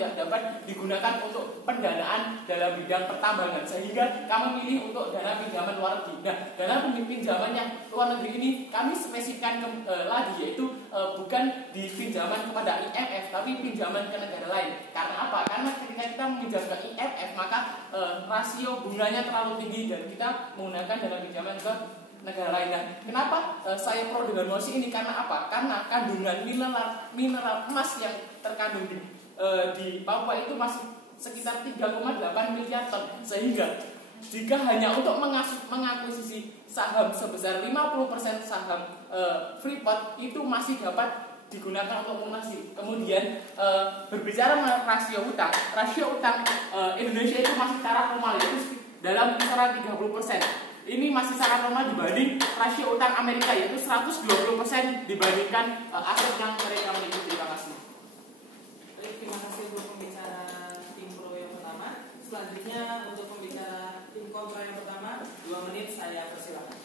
tidak dapat digunakan untuk pendanaan dalam bidang pertambangan, sehingga kami pilih untuk dana pinjaman luar negeri. Nah, dana pinjaman yang luar negeri ini kami spesifikkan lagi, yaitu bukan di pinjaman kepada IMF, tapi pinjaman ke negara lain. Karena apa? Karena ketika kita meminjam ke IMF, maka rasio bunganya terlalu tinggi dan kita menggunakan dana pinjaman ke negara lain. Nah, kenapa saya pro dengan mosi ini? Karena apa? Karena kandungan mineral emas yang terkandung di Papua itu masih sekitar 3,8 miliar ton, sehingga jika hanya untuk mengakuisisi saham sebesar 50% saham Freeport itu masih dapat digunakan untuk lunasi. Kemudian berbicara mengenai rasio utang Indonesia itu masih secara normal, yaitu dalam kisaran 30%. Ini masih sangat normal dibanding rasio utang Amerika, yaitu 120% dibandingkan aset yang mereka miliki. Terima kasih. Baik, terima kasih untuk pembicara tim pro yang pertama. Selanjutnya untuk pembicara tim kontra yang pertama, 2 menit saya persilakan.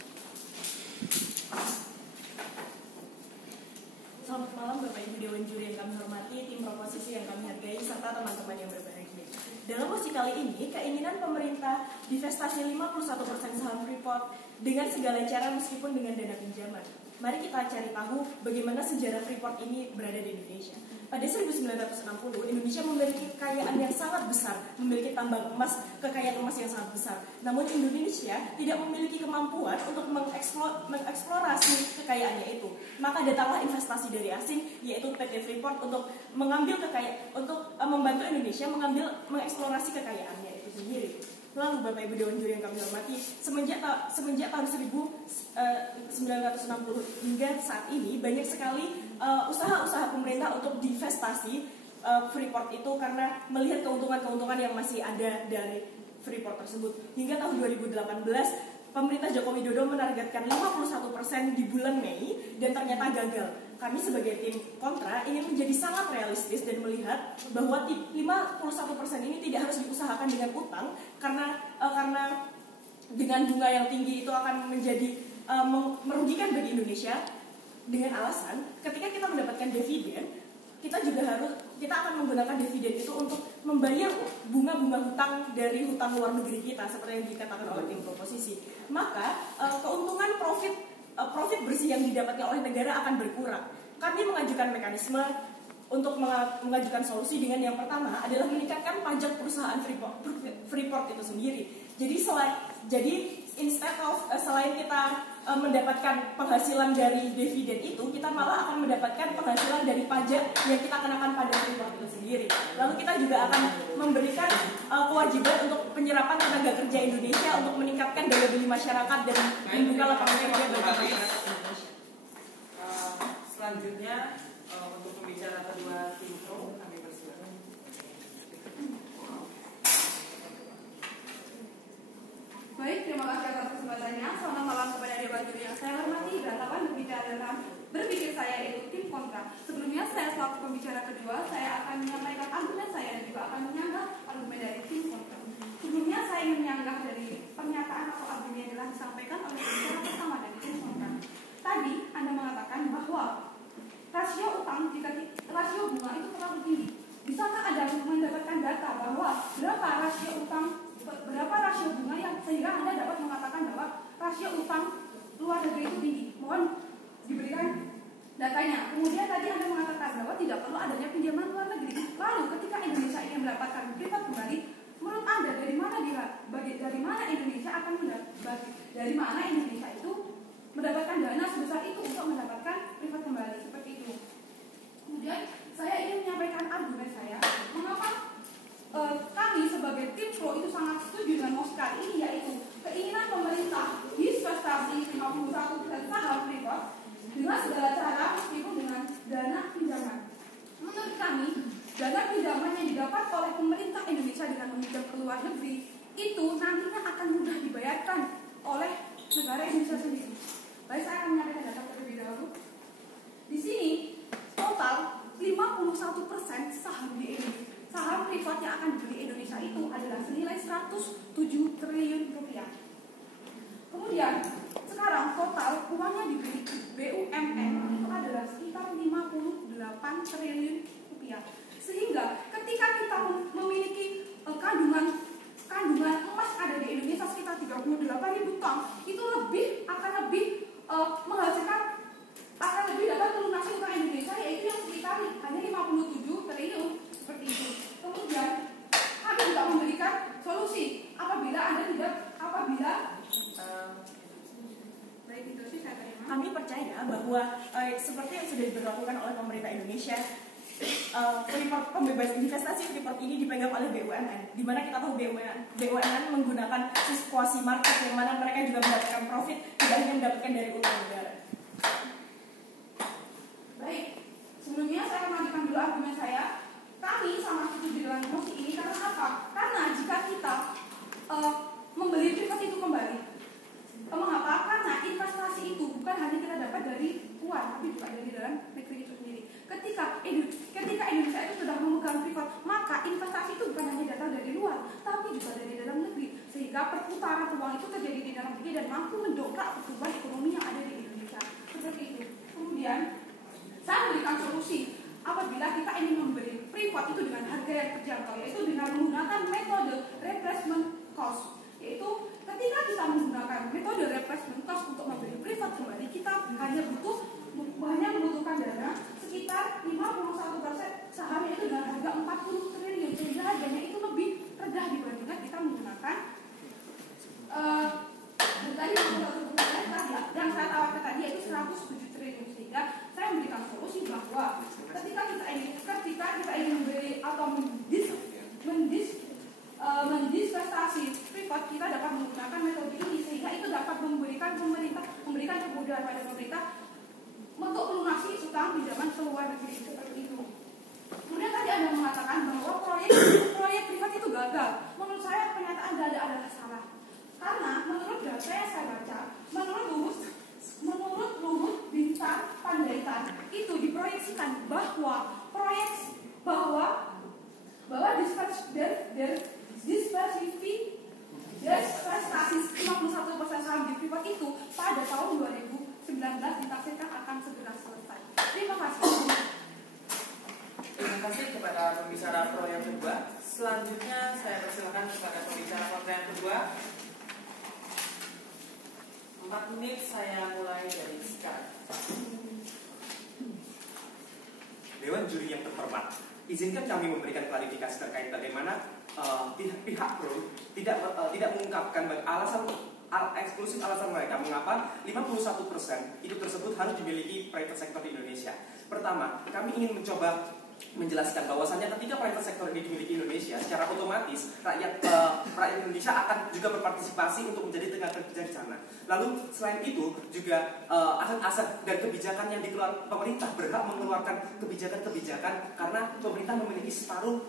Selamat malam Bapak Ibu Dewan Juri yang kami hormati, tim proposisi yang kami hargai, serta teman-teman yang berbahagia. Dalam mosi kali ini, keinginan pemerintah divestasi 51% saham Freeport dengan segala cara meskipun dengan dana pinjaman. Mari kita cari tahu bagaimana sejarah Freeport ini berada di Indonesia. Pada 1960, Indonesia memiliki kekayaan yang sangat besar, memiliki tambang emas, kekayaan emas yang sangat besar. Namun Indonesia tidak memiliki kemampuan untuk mengeksplorasi kekayaannya itu. Maka datanglah investasi dari asing, yaitu PT Freeport, untuk membantu Indonesia mengeksplorasi kekayaannya itu sendiri. Lalu Bapak Ibu Dewan Juri yang kami hormati, semenjak tahun 1960 hingga saat ini banyak sekali usaha-usaha pemerintah untuk divestasi Freeport itu karena melihat keuntungan-keuntungan yang masih ada dari Freeport tersebut. Hingga tahun 2018 pemerintah Joko Widodo menargetkan 51% di bulan Mei dan ternyata gagal. Kami sebagai tim kontra ingin menjadi sangat realistis dan melihat bahwa 51% ini tidak harus diusahakan dengan utang karena dengan bunga yang tinggi itu akan menjadi merugikan bagi Indonesia, dengan alasan ketika kita mendapatkan dividen kita akan menggunakan dividen itu untuk membayar bunga-bunga hutang dari hutang luar negeri kita seperti yang dikatakan oleh tim proposisi. Maka keuntungan profit bersih yang didapatkan oleh negara akan berkurang. Kami mengajukan mekanisme untuk mengajukan solusi dengan yang pertama adalah meningkatkan pajak perusahaan Freeport itu sendiri. Jadi instead of selain kita mendapatkan penghasilan dari dividen itu, kita malah akan mendapatkan penghasilan dari pajak yang kita kenakan pada Freeport itu sendiri. Lalu kita juga akan memberikan kewajiban untuk penyerapan tenaga kerja Indonesia untuk meningkatkan daya beli masyarakat dan membuka lapangan kerja bagi masyarakat Indonesia. Selanjutnya untuk pembicara kedua tim pro, kami persilakan. Baik, terima kasih atas kesempatannya. Selamat malam kepada Dewan Juri yang saya hormati. Berantakan berbicara tentang berpikir saya yaitu tim kontra. Sebelumnya saya selaku pembicara kedua, saya akan menyampaikan argumen saya dan juga akan menyanggah argumen dari tim kontra. Sebelumnya saya ingin menyanggah dari pernyataan atau argumen yang telah disampaikan oleh pembicara pertama dari tim kontra. Tadi Anda mengatakan bahwa rasio bunga itu terlalu tinggi. Bisakah Anda mendapatkan data bahwa berapa rasio bunga yang sehingga Anda dapat mengatakan bahwa rasio utang luar negeri itu tinggi? Mohon diberikan datanya. Kemudian tadi Anda mengatakan bahwa tidak perlu adanya pinjaman luar negeri. Lalu ketika Indonesia ingin mendapatkan privat kembali, menurut Anda dari mana Indonesia itu mendapatkan dana sebesar itu untuk mendapatkan privat kembali seperti itu? Kemudian saya ingin menyampaikan argumen saya mengapa kami sebagai tim pro itu sangat setuju dengan mosi kali ini, yaitu keinginan pemerintah divestasi 51% saham Freeport dengan segala cara meskipun dengan dana pinjaman. Menurut kami, dana pinjaman yang didapat oleh pemerintah Indonesia dengan meminjam ke luar negeri itu nantinya akan mudah dibayarkan oleh negara Indonesia sendiri. Baik, saya akan menyampaikan data terlebih dahulu. Di sini total 51% saham privat yang akan dibeli Indonesia itu adalah senilai 107 triliun rupiah. Kemudian sekarang total uangnya dibeli BUMN itu adalah sekitar 58 triliun rupiah. Sehingga ketika kita bahwa seperti yang sudah diberlakukan oleh pemerintah Indonesia, Freeport, pembebasan investasi Freeport ini dipegang oleh BUMN, di mana kita tahu BUMN menggunakan situasi market yang mana mereka juga mendapatkan profit, tidak hanya mendapatkan dari utang negara. Baik, sebelumnya saya mengajukan dulu argumen saya. Kami sama setuju dengan mosi ini karena apa? Karena jika kita membeli privat itu kembali, mengapa? Karena investasi itu bukan hanya kita dapat dari uang, tapi juga dari dalam negeri itu sendiri. Ketika Indonesia itu sudah memegang privat, maka investasi itu bukan hanya datang dari luar, tapi juga dari dalam negeri. Sehingga perputaran uang itu terjadi di dalam negeri dan mampu mendongkrak pertumbuhan ekonomi yang ada di Indonesia. Seperti itu. Kemudian saya memberikan solusi apabila kita ingin membeli privat itu dengan harga yang terjangkau, yaitu dengan menggunakan metode replacement cost. Yaitu ketika kita menggunakan metode replacement cost untuk membeli privat kembali, kita hanya membutuhkan dana sekitar 51% sahamnya itu dengan harga 40 triliun, sehingga harganya itu lebih rendah dibandingkan kita menggunakan tadi yang saya tawarkan tadi yaitu 107 triliun. Sehingga saya memberikan solusi bahwa ketika kita ingin membeli atau mendisvestasi privat, kita dapat menggunakan metode ini, sehingga itu dapat memberikan kemudahan pada pemerintah untuk melunasi utang pinjaman ke luar negeri seperti itu. Kemudian tadi ada yang mengatakan bahwa proyek privat itu gagal. Menurut saya pernyataan gagal adalah salah. Karena menurut data yang saya baca, menurut Luhut Binsar Panjaitan itu diproyeksikan bahwa divestasi 51% saham di privat itu pada tahun 2019 ditafsirkan akan segera selesai. Terima kasih. Terima kasih kepada pembicara pro yang kedua. Selanjutnya saya persilakan kepada pembicara kontra yang kedua. 4 menit saya mulai dari sekarang. Dewan juri yang terhormat, izinkan kami memberikan klarifikasi terkait bagaimana pihak pro tidak mengungkapkan alasan eksklusif alasan mereka mengapa 51% itu tersebut harus dimiliki private sector di Indonesia. Pertama, kami ingin mencoba menjelaskan bahwasannya ketika private sector ini dimiliki Indonesia, secara otomatis rakyat Indonesia akan juga berpartisipasi untuk menjadi tenaga kerja di sana. Lalu selain itu juga aset-aset dan kebijakan yang dikeluarkan pemerintah berhak mengeluarkan kebijakan-kebijakan karena pemerintah memiliki separuh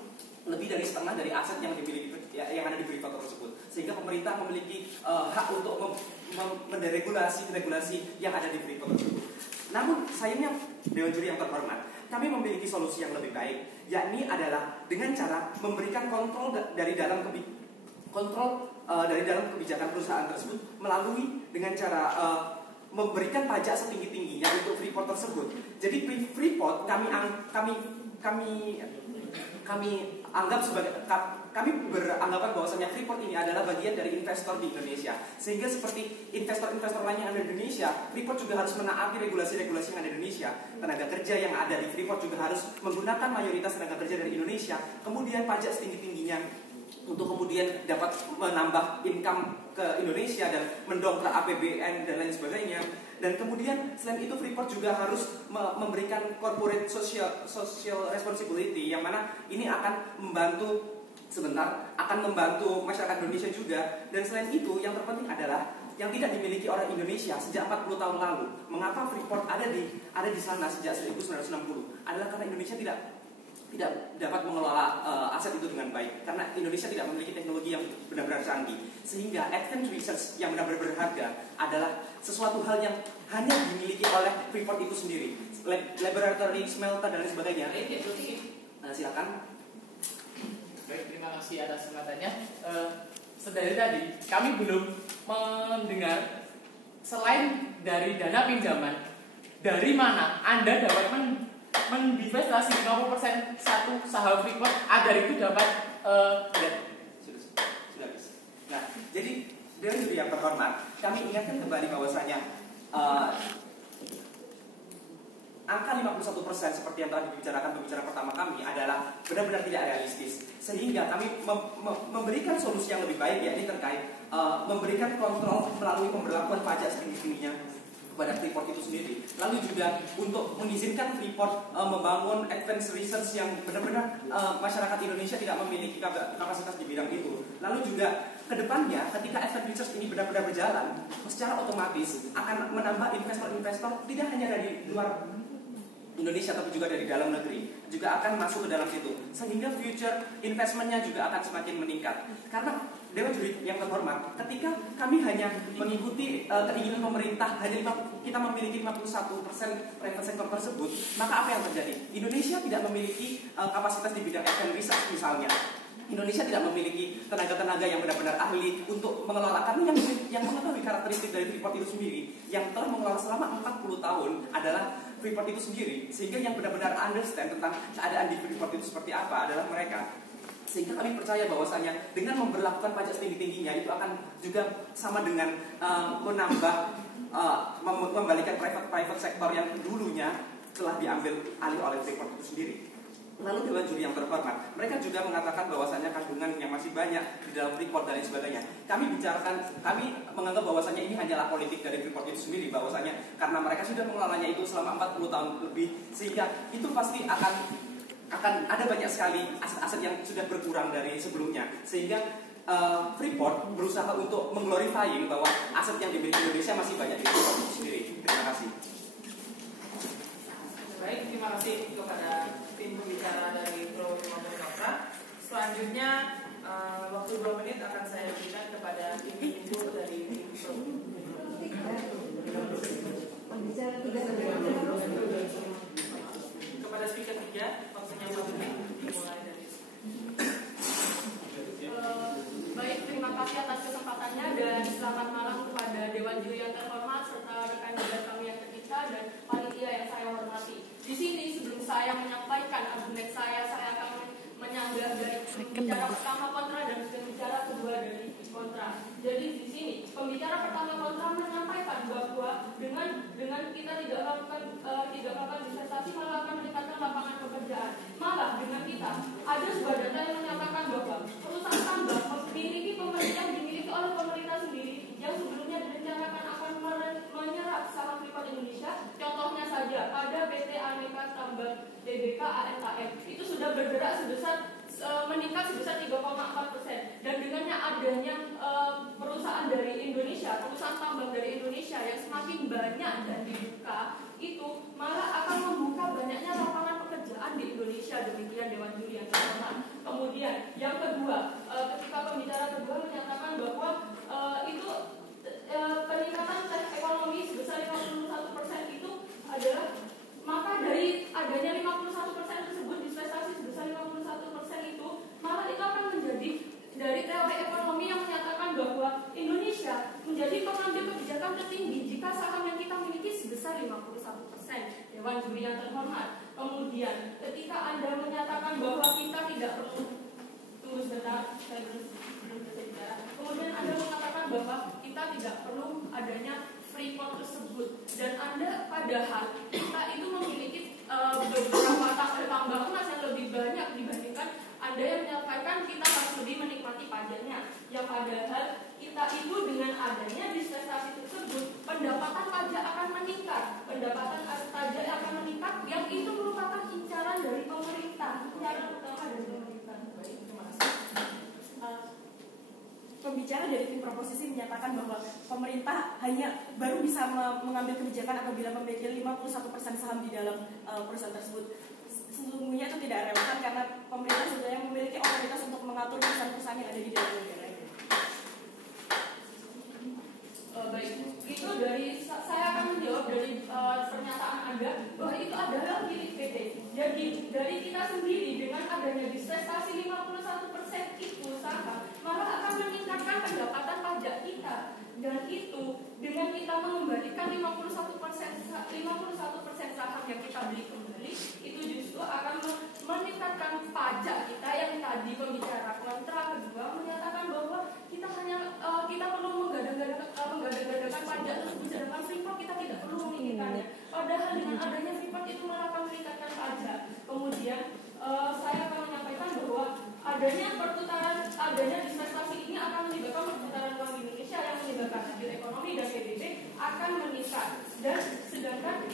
lebih dari setengah dari aset yang dimiliki yang ada di privat tersebut, sehingga pemerintah memiliki hak untuk menderegulasi yang ada di privat tersebut. Namun sayangnya Dewan Juri yang terhormat, kami memiliki solusi yang lebih baik, yakni adalah dengan cara memberikan kontrol dari dalam kebijakan perusahaan tersebut melalui dengan cara memberikan pajak setinggi-tingginya untuk Freeport tersebut. Jadi Freeport kami beranggapan bahwasanya Freeport ini adalah bagian dari investor di Indonesia, sehingga seperti investor-investor lain yang ada di Indonesia, Freeport juga harus menaati regulasi-regulasi yang ada di Indonesia. Tenaga kerja yang ada di Freeport juga harus menggunakan mayoritas tenaga kerja dari Indonesia. Kemudian pajak setinggi-tingginya untuk kemudian dapat menambah income ke Indonesia dan mendongkrak APBN dan lain sebagainya. Dan kemudian selain itu Freeport juga harus memberikan corporate social responsibility, yang mana ini akan membantu masyarakat Indonesia juga. Dan selain itu yang terpenting adalah yang tidak dimiliki orang Indonesia sejak 40 tahun lalu. Mengapa Freeport ada di sana sejak 1960? Adalah karena Indonesia tidak dapat mengelola aset itu dengan baik, karena Indonesia tidak memiliki teknologi yang benar-benar canggih, sehingga advanced research yang benar-benar berharga adalah sesuatu hal yang hanya dimiliki oleh Freeport itu sendiri, laboratory, smelter dan lain sebagainya. Silakan. Baik, terima kasih atas kesempatannya. Sedari tadi kami belum mendengar selain dari dana pinjaman, dari mana Anda dapat mendivestasi 50% satu saham Freeport agar itu dapat sudah bisa. Nah, jadi Dewan Juri yang terhormat, kami ingatkan kembali bahwasanya angka 51% seperti yang telah dibicarakan pembicara pertama kami adalah benar-benar tidak realistis, sehingga kami memberikan solusi yang lebih baik, yakni terkait memberikan kontrol melalui pemberlakuan pajak setinggi-tingginya kepada Freeport itu sendiri. Lalu juga untuk mengizinkan Freeport membangun advanced research yang benar-benar masyarakat Indonesia tidak memiliki kapasitas di bidang itu. Lalu juga kedepannya ketika advanced research ini benar-benar berjalan, secara otomatis akan menambah investor-investor tidak hanya dari luar Indonesia tapi juga dari dalam negeri juga akan masuk ke dalam situ, sehingga future investmentnya juga akan semakin meningkat. Karena Dewan Juri yang terhormat, ketika kami hanya mengikuti keinginan pemerintah, kita memiliki 51% private sector tersebut, maka apa yang terjadi? Indonesia tidak memiliki kapasitas di bidang advanced research misalnya. Indonesia tidak memiliki tenaga-tenaga yang benar-benar ahli untuk mengelola. Karena yang mengetahui karakteristik dari Freeport itu sendiri, yang telah mengelola selama 40 tahun adalah Freeport itu sendiri. Sehingga yang benar-benar understand tentang keadaan di Freeport itu seperti apa adalah mereka. Sehingga kami percaya bahwasanya dengan memberlakukan pajak setinggi-tingginya itu akan juga sama dengan membalikan private sector yang dulunya telah diambil alih oleh Freeport itu sendiri. Lalu Dewan Juri yang terhormat, mereka juga mengatakan bahwasanya kandungan yang masih banyak di dalam Freeport dan lain sebagainya. Kami menganggap bahwasanya ini hanyalah politik dari Freeport itu sendiri, bahwasanya karena mereka sudah mengelolanya itu selama 40 tahun lebih, sehingga itu pasti akan ada banyak sekali aset-aset yang sudah berkurang dari sebelumnya, sehingga Freeport berusaha untuk mengglorifying bahwa aset yang dimiliki Indonesia masih banyak di Freeport itu sendiri. Terima kasih. Baik, terima kasih kepada tim pembicara dari Pro maupun Kontra. Selanjutnya waktu 2 menit akan saya berikan kepada tim info dari tim Pro. Kepada speaker 3, waktunya 4 menit dimulai dari baik, terima kasih atas kesempatannya dan selamat malam kepada Dewan Juri yang terhormat serta rekan-rekan kami yang tercinta dan panitia yang saya hormati. Di sini sebelum saya menyampaikan argumen saya akan menyanggah dari pembicara pertama kontra dan pembicara kedua dari kontra. Jadi di sini pembicara pertama kontra menyampaikan bahwa dengan kita tidak melakukan investasi malah akan meningkatkan lapangan pekerjaan. Malah dengan kita ada sebuah data yang menyatakan bahwa perusahaan tambang yang dimiliki oleh pemerintah sendiri yang sebelumnya direncanakan akan menyerap saham Freeport Indonesia. Contohnya saja pada PT Aneka Tambang Tbk ANKM itu sudah bergerak meningkat sebesar 3,4%, dan dengannya adanya perusahaan dari Indonesia, perusahaan tambang dari Indonesia yang semakin banyak dan dibuka, itu malah akan membuka banyaknya lapangan pekerjaan di Indonesia. Demikian Dewan Juri yang terhormat. Kemudian yang kedua, ketika pembicara kedua menyatakan bahwa itu peningkatan ekonomi sebesar 51% itu adalah, maka dari adanya 51% tersebut, investasi sebesar 51% itu malah itu akan menjadi dari teori ekonomi yang menyatakan bahwa Indonesia menjadi pengambil kebijakan tertinggi jika saham yang kita miliki sebesar 51%. Dewan Juri yang terhormat. Kemudian ketika Anda menyatakan bahwa kita tidak perlu tunggu sebentar, saya belum berbicara. Kemudian Anda mengatakan bahwa kita tidak perlu adanya Freeport tersebut, dan Anda padahal kita itu memiliki beberapa tambang emas yang lebih banyak dibandingkan Anda yang menyampaikan kita harus lebih menikmati pajaknya. Yang padahal kita itu dengan adanya investasi tersebut, pendapatan pajak akan meningkat, yang itu merupakan incaran dari pemerintah, incaran utama dari pemerintah. Baik, terima kasih. Pembicara dari tim proposisi menyatakan bahwa pemerintah hanya baru bisa mengambil kebijakan apabila memiliki 51% saham di dalam perusahaan tersebut. Sesungguhnya itu tidak relevan karena pemerintah sebenarnya memiliki otoritas untuk mengatur perusahaan-perusahaan yang ada di dalam negara. Baik, itu dari saya akan menjawab dari pernyataan Anda bahwa itu adalah milik PT. Jadi dari kita sendiri dengan adanya divestasi 51% itu saham malah akan meningkatkan pendapatan pajak kita, dan itu dengan kita mengembalikan 51% saham yang kita beli kembali, itu justru akan meningkatkan pajak kita yang tadi pembicara kontra kedua menyatakan bahwa kita perlu menggadang-gadangkan pajak tersebut, sedangkan Freeport kita tidak perlu memikirkannya. Padahal dengan adanya Freeport itu malah akan meningkatkan pajak. Kemudian saya akan menyampaikan bahwa adanya investasi ini akan menyebabkan perputaran uang di Indonesia yang menyebabkan hasil ekonomi dan PDB akan meningkat. Dan sedangkan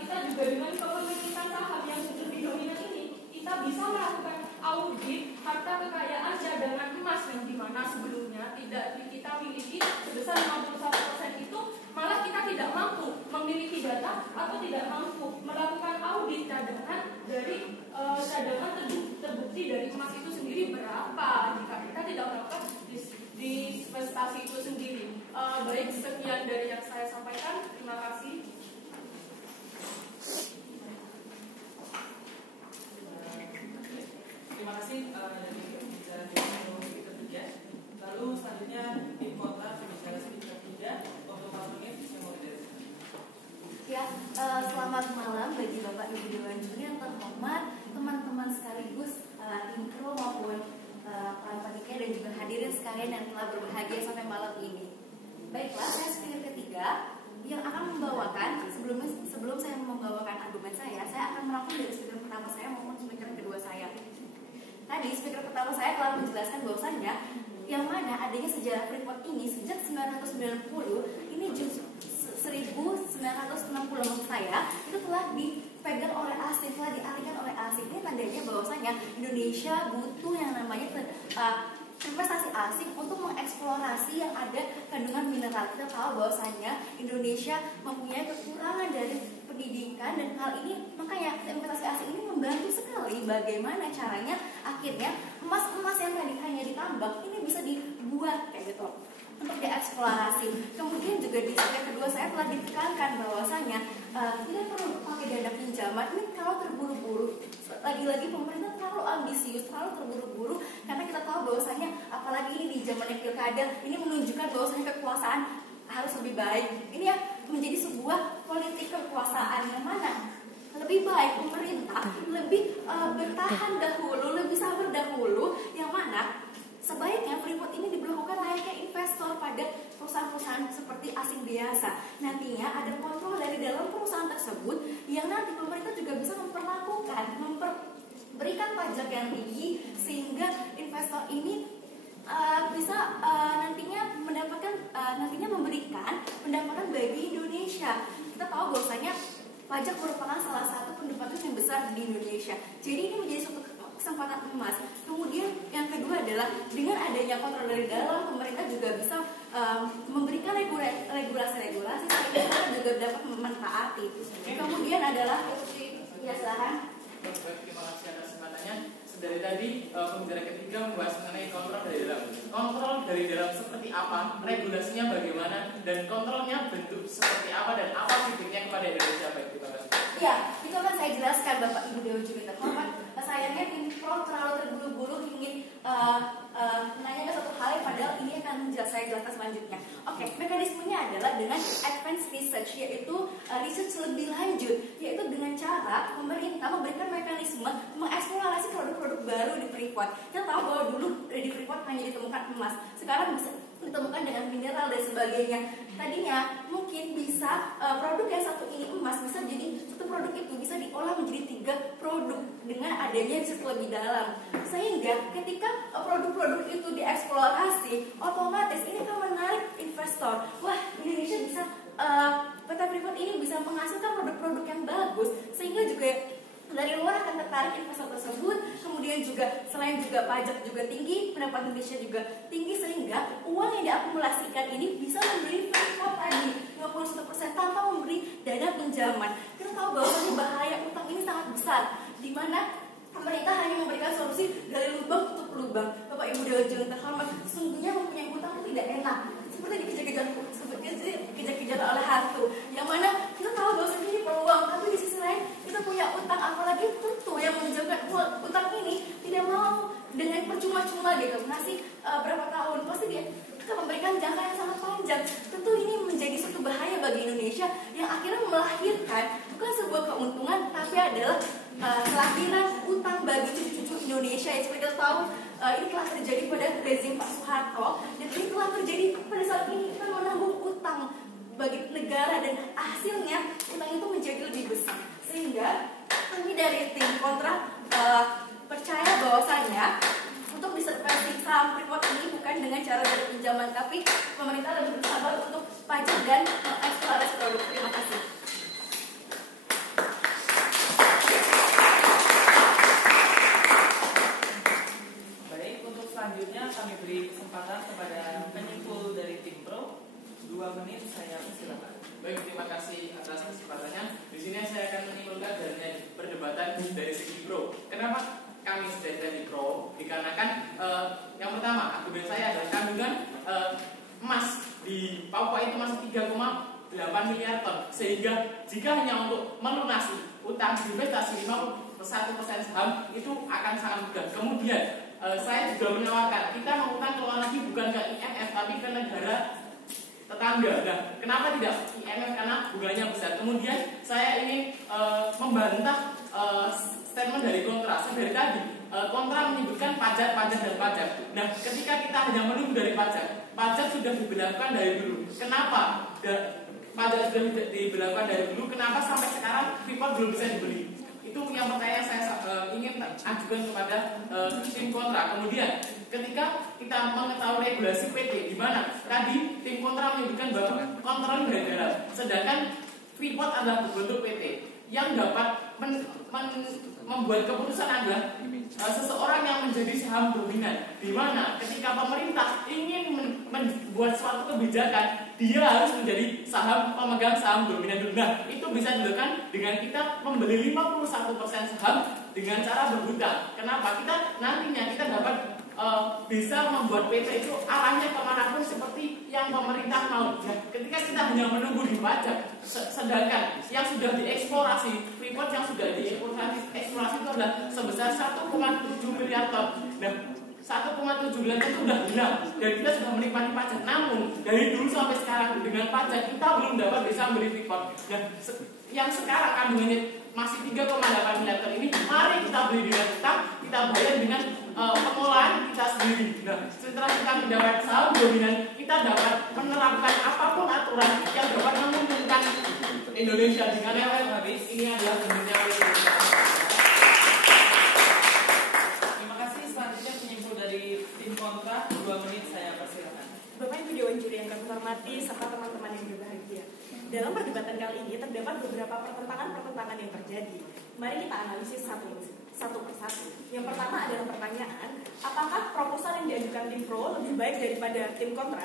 kita juga dengan kepemilikan saham yang lebih dominan ini, kita bisa melakukan audit harta kekayaan cadangan emas yang dimana sebelumnya tidak kita miliki sebesar 51% itu, malah kita tidak mampu memiliki data atau tidak mampu melakukan audit cadangan dari cadangan terbukti dari emas itu sendiri berapa jika kita tidak melakukan divestasi itu sendiri. Baik, sekian dari yang saya sampaikan. Terima kasih. Terima kasih dari pembicara teknologi ketiga. Lalu selanjutnya tim kontra pembicara ketiga untuk 4 menit bisa mulai. Ya, selamat malam bagi Bapak Ibu Dewan Juri yang terhormat, teman-teman sekaligus tim kru maupun para panitia dan juga hadirin sekalian yang telah berbahagia sampai malam ini. Baiklah, saya speaker ketiga yang akan membawakan sebelum saya membawakan argumen saya akan merangkum dari speaker pertama saya maupun speaker kedua saya. Tadi speaker pertama saya telah menjelaskan bahwasannya yang mana adanya sejarah Freeport ini sejak 1990 ini justru 1960 maksud saya itu telah dipegang oleh asing, telah dialihkan oleh asing. Ini tandanya bahwasanya Indonesia butuh yang namanya investasi asing untuk mengeksplorasi yang ada kandungan mineral. Kita tahu bahwasanya Indonesia mempunyai kekurangan dari pendidikan dan hal ini makanya investasi asing ini membantu sekali bagaimana caranya akhirnya emas-emas yang tadi hanya ditambang ini bisa dibuat kayak gitu untuk dieksplorasi. Kemudian juga di slide kedua saya telah ditekankan bahwasanya tidak perlu pakai dana pinjaman ini kalau terburu-buru. Lagi-lagi pemerintah terlalu ambisius, terlalu terburu-buru karena kita tahu bahwasanya apalagi ini di zaman yang pilkada ini menunjukkan bahwasanya kekuasaan harus lebih baik. Ini yang menjadi sebuah politik kekuasaan yang mana lebih baik pemerintah lebih bertahan dahulu, lebih sabar dahulu, yang mana sebaiknya Freeport ini diberlakukan layaknya investor pada perusahaan-perusahaan seperti asing biasa. Nantinya ada kontrol dari dalam perusahaan tersebut yang nanti pemerintah juga bisa memberikan pajak yang tinggi sehingga investor ini bisa nantinya memberikan pendapatan bagi Indonesia. Kita tahu bahwasanya pajak merupakan salah satu pendapatan yang besar di Indonesia. Jadi ini menjadi suatu kesempatan emas. Kemudian yang kedua adalah dengan adanya kontrol dari dalam, pemerintah juga bisa memberikan regulasi-regulasi sehingga kita juga dapat mentaati. Kemudian adalah ya silahkan. Terima kasih atas kesempatannya. Dari tadi pembicara ketiga membahas mengenai kontrol dari dalam. Kontrol dari dalam seperti apa, regulasinya bagaimana, dan kontrolnya bentuk seperti apa dan apa feedbacknya kepada Indonesia baik kita bahas. Ya, itu akan saya jelaskan Bapak Ibu Dewan Juri terhormat. Sayangnya tim pro terlalu terburu-buru ingin menanyakan satu hal yang padahal ini akan saya jelaskan selanjutnya. Oke, mekanismenya adalah dengan advanced research, yaitu research lebih lanjut, yaitu dengan cara pemerintah memberikan mekanisme mengeksplorasi produk-produk baru di Freeport. Kita tahu bahwa dulu di Freeport hanya ditemukan emas, sekarang bisa ditemukan dengan mineral dan sebagainya. Tadinya mungkin bisa produk yang satu ini emas bisa jadi satu produk itu bisa diolah menjadi 3 produk dengan adanya riset lebih dalam, sehingga ketika produk-produk itu dieksplorasi otomatis ini akan menarik investor. Wah, Indonesia bisa PT Freeport ini bisa menghasilkan produk-produk yang bagus sehingga juga dari luar akan tertarik investor tersebut. Kemudian juga selain juga pajak juga tinggi, pendapatan Indonesia juga tinggi, sehingga uang yang diakumulasikan ini bisa memberi Freeport tadi 51% tanpa memberi dana pinjaman. Kita tahu bahwa bahaya utang ini sangat besar, di mana pemerintah hanya memberikan solusi dari lubang tutup lubang. Bapak Ibu Dewan Juri terhormat, sesungguhnya mempunyai utang itu tidak enak, seperti dikejar-kejar oleh hantu. Yang mana kita tahu bahwa ini peluang, tapi di sisi lain kita punya utang, apalagi tentu yang menjaga utang ini tidak mau dengan percuma-cuma gitu ngasih berapa tahun, pasti dia kita memberikan jangka yang sangat panjang. Tentu ini menjadi suatu bahaya bagi Indonesia yang akhirnya melahirkan bukan sebuah keuntungan, tapi adalah kelahiran utang bagi cucu-cucu Indonesia. Yang seperti kita tahu ini telah terjadi pada rezim Pak Soeharto, dan ini telah terjadi pada saat ini kita menanggung utang bagi negara dan hasilnya utang itu menjadi lebih besar. Sehingga kami dari tim kontra percaya bahwasanya untuk diservasi saham Freeport ini bukan dengan cara dari pinjaman, tapi pemerintah lebih bersabar untuk pajak dan eksplorasi produk. Terima kasih. selanjutnya kami beri kesempatan kepada penyimpul dari tim pro. 2 menit saya persilakan. Baik, terima kasih atas kesempatannya. Di sini saya akan menyimpulkan dari perdebatan dari segi pro. Kenapa kami dari pro? Dikarenakan yang pertama, argumen saya adalah kandungan emas di Papua itu masih 3,8 miliar ton. Sehingga jika hanya untuk melunasi utang investasi 51% saham itu akan sangat mudah. Kemudian saya juga menawarkan kita mengutang ke luar negeri bukan ke IMF tapi ke negara tetangga. Nah, kenapa tidak IMF? Karena bunganya besar. Kemudian saya ingin membantah statement dari kontra. Dari tadi kontra menyebutkan pajak. Nah, ketika kita hanya menunggu dari pajak sudah diberlakukan dari dulu. Kenapa pajak sudah diberlakukan dari dulu? Kenapa sampai sekarang Freeport belum bisa dibeli? Itu yang pertanyaan saya ingin ajukan kepada tim kontra. Kemudian ketika kita mengetahui regulasi PT, di mana tadi tim kontra menyebutkan bahwa kontrol dari dalam, sedangkan Freeport adalah bentuk PT yang dapat membuat keputusan adalah seseorang yang menjadi saham dominan, di mana ketika pemerintah ingin membuat suatu kebijakan dia harus menjadi pemegang saham dominan dulu. Nah, itu bisa dilakukan dengan kita membeli 51% saham dengan cara berhutang. Kenapa? Nantinya kita dapat bisa membuat PT itu arahnya kemanapun seperti yang pemerintah mau. Nah, ketika kita hanya menunggu di pajak, sedangkan yang sudah dieksplorasi, Freeport yang sudah dieksplorasi itu adalah sebesar 1,7 miliar ton. Nah, 1,7 miliar ton itu sudah hilang dan kita sudah menikmati pajak. Namun dari dulu sampai sekarang dengan pajak kita belum dapat bisa membeli Freeport. Nah, yang sekarang kandungannya masih 3,8 miliar ton ini, mari kita beli dengan utang, kita bayar dengan pengolahan kita sendiri. Nah, setelah kita mendapat saham dominan, kita dapat menerapkan apapun aturan yang dapat menguntungkan Indonesia. Dengan habis ini adalah bentuknya. Terima kasih. Selanjutnya penyimpul dari tim kontra, 2 menit saya persilakan. Bapak Ibu Dewan Juri yang kami hormati serta teman-teman yang berbahagia. Dalam perdebatan kali ini terdapat beberapa pertentangan yang terjadi. Mari kita analisis satu persatu. Yang pertama adalah pertanyaan, apakah proposal yang diajukan tim pro lebih baik daripada tim kontra